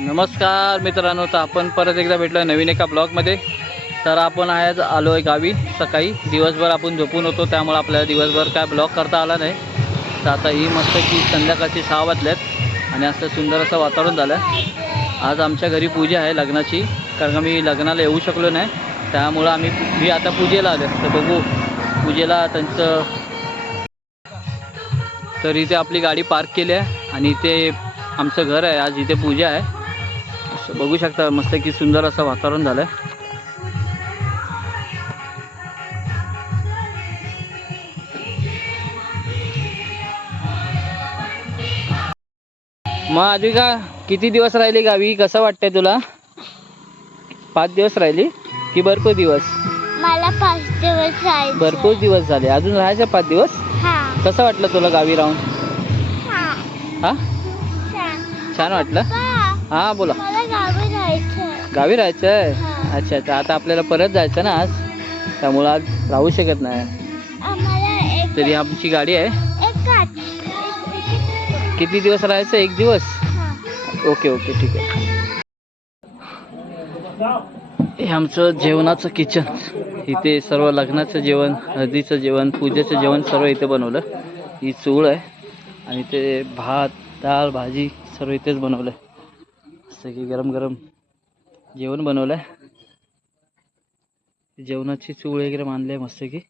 नमस्कार मित्रांनो, तर आपण परत एकदा भेटलो नवीन एका ब्लॉगमध्ये. तर आपण आज आलो आहे गावी. सकाळी दिवसभर आपण झोपून होतो, त्यामुळे आपल्याला दिवसभर काय ब्लॉग करता आला नाही. तर आता ही मस्त की संध्याकाळची 6 वाजल्यात आणि असं सुंदर असं वातावरण झालं. आज आमच्या घरी पूजा आहे लग्नाची, कारण का मी लग्नाला येऊ शकलो नाही, त्यामुळं मी आता पूजेला आलो. तर बघू पूजेला त्यांचं. तर इथे आपली गाडी पार्क केली आहे आणि इथे आमचं घर आहे. आज इथे पूजा आहे. असं बघू शकता, मस्त की सुंदर असं वातावरण झालं. मग आद्विका, किती दिवस राहिली गावी? कसं वाटतंय तुला? 5 दिवस राहिली की भरपूर दिवस? मला 5 दिवस राहायचं. भरपूर दिवस झाले, अजून राहायचं 5 दिवस. कसं वाटलं तुला गावी राहून? हा, छान वाटलं. हा बोला. मला गावी राहायचं. गावी राहायचं आहे. अच्छा अच्छा, आता आपल्याला परत जायचं ना आज, त्यामुळं आज राहू शकत नाही. तरी आमची गाडी आहे. किती दिवस राहायचं? 1 दिवस. ओके ओके, ठीक आहे. हे आमचं जेवणाचं किचन. इथे सर्व लग्नाचं जेवण, हळदीचं जेवण, पूजेचं जेवण सर्व इथे बनवलं. ही चूळ आहे आणि ते भात, डाळ, भाजी सर्व इथेच बनवलं आहे. असं की गरम गरम जेवण बनवलं आहे. जेवणाची चूळ वगैरे मांडली आहे मस्त की.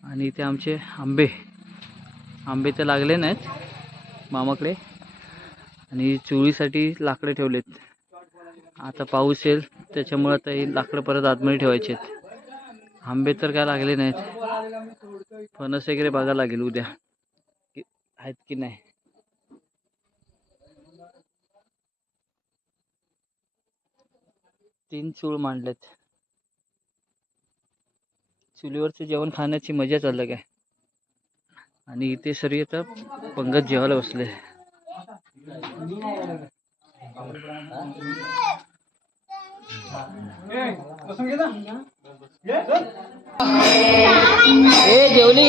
आणि इथे आमचे आंबे तर लागले नाहीत मामाकडे, आणि चुळीसाठी लाकडं ठेवलेत. आता पाऊस येईल त्याच्यामुळे आता ही लाकडं परत आतमध्ये ठेवायची आहेत. आंबे तर काय लागले नाहीत. फणस वगैरे बघायला लागेल उद्या आहेत की नाही. तीन चूळ मांडलेत. चुलीवरचं जेवण खाण्याची मजाच अलग आहे. आणि इथे सरी आता पंगत जेवायला बसले. ए जेवली?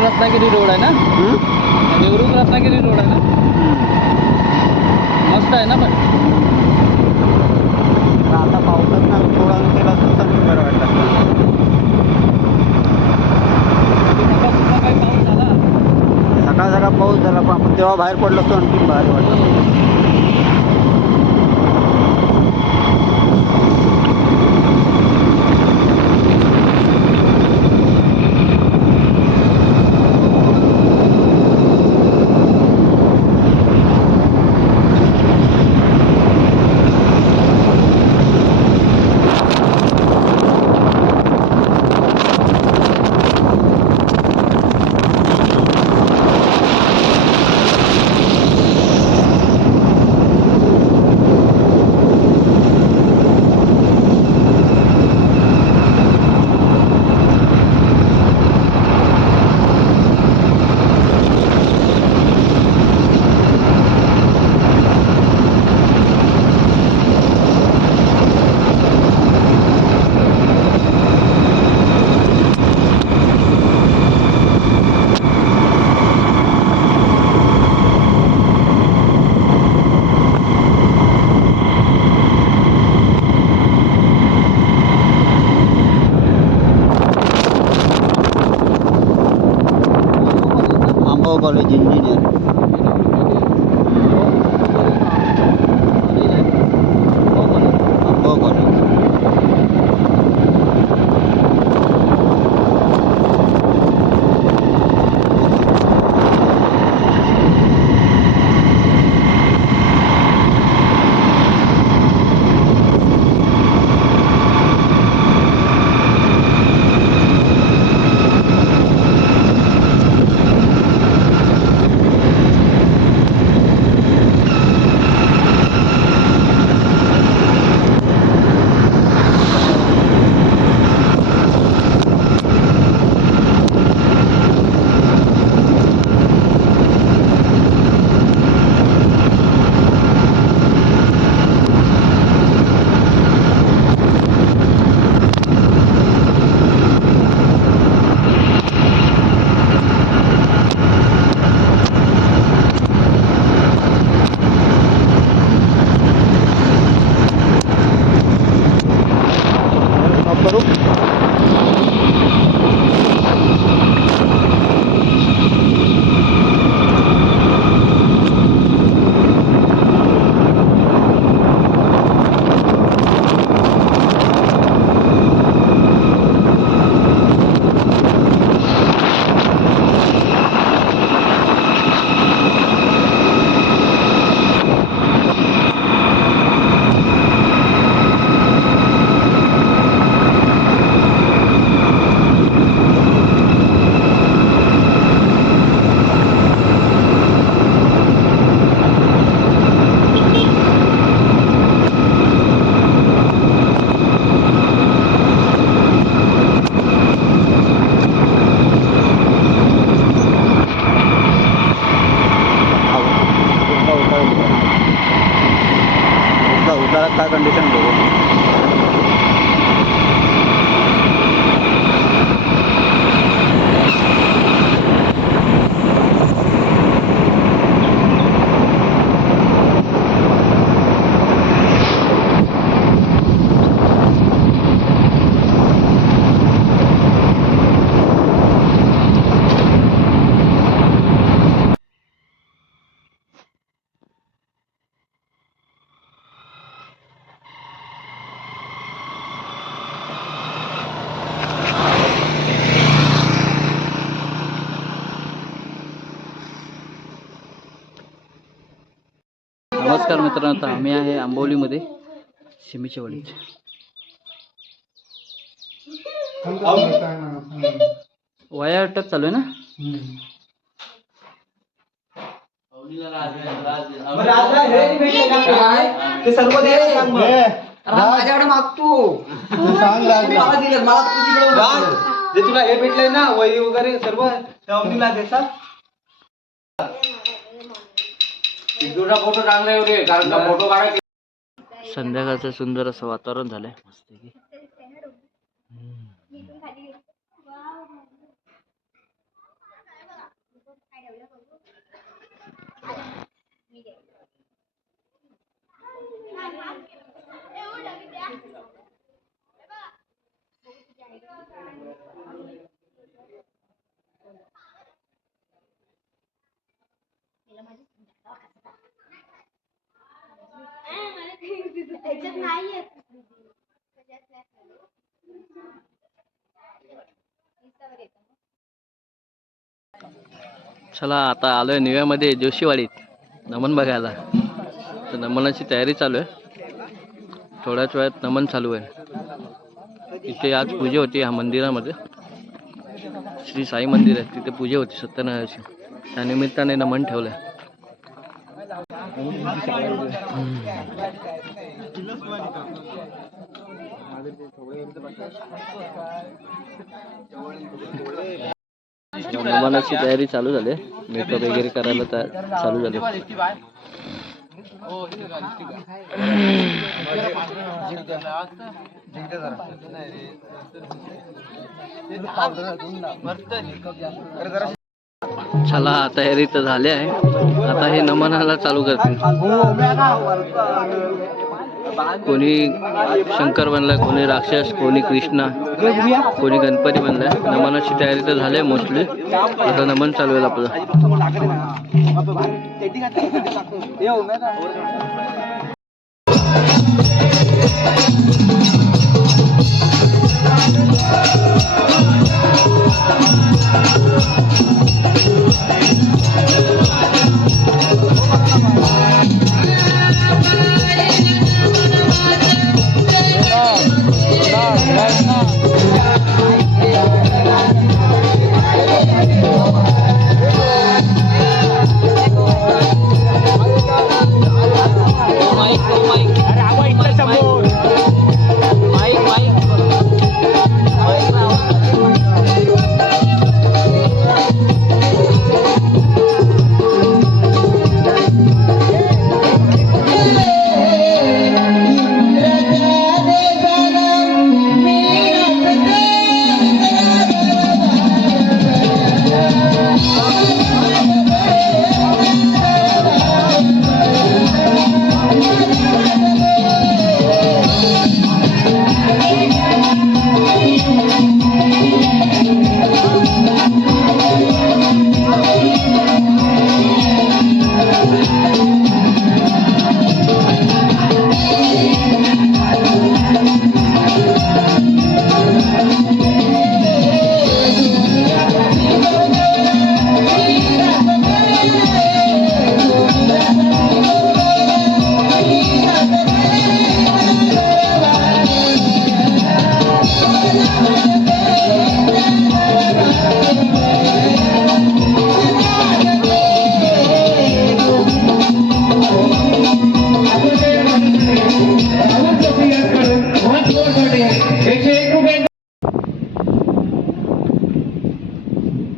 रत्नागिरी रोड आहे ना? देवरुख रत्नागिरी रोड आहे ना? मस्त आहे ना. पण आता पावसात ना थोडा केला तर बरं वाटतं. सकाळ सकाळ पाऊस झाला, पण आपण तेव्हा बाहेर पडलो असतो आणखी भारी वाटतं. इंजिनियर. हो कॉलेज. करू. उतारात काय कंडिशन बघू. नमस्कार मित्रांनो, आता आम्ही आहे आंबोलीमध्ये शिमीच्या वाडीत. वाया अटक चालू आहे ना. ते सर्व दे सांग मग. माझ्याकडे मागतो जे तुला हे भेटलंय ना वही वगैरे सर्व अवनीला देतात. फोटो चांगला येऊ दे कारण का फोटो काढायचे. संध्याकाळचं सुंदर असं वातावरण झालंय मस्त. चला आता आलोय निव्यामध्ये जोशीवाडीत नमन बघायला. तर नमनाची तयारी चालू आहे. थोड्याच वेळात नमन चालू आहे. इथे आज पूजा होती या मंदिरामध्ये. श्री साई मंदिर आहे, तिथे पूजा होती सत्यनारायणाची. त्यानिमित्ताने नमन ठेवलंय. नमनाची तयारी चालू झाली. मेकअप वगैरे करायला चालू झाले. चला तयारी तर झाली आहे. आता हे नमनाला चालू करतील. कोणी शंकर बनलाय, कोणी राक्षस, कोणी कृष्णा, कोणी गणपती बनलाय. नमनाची तयारी तर झाली आहे मोस्टली. आता नमन चालू आहे आपलं.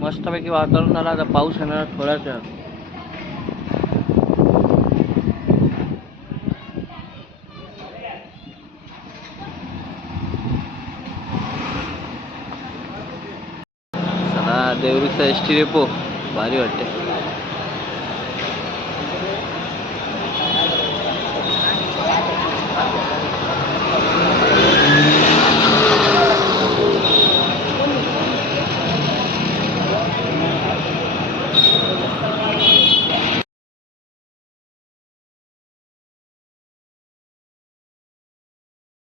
मस्तपैकी वातावरण झालं. आता पाऊस येणार थोड्याच वेळात. चला देवरुखचा एस टी डेपो भारी वाटते.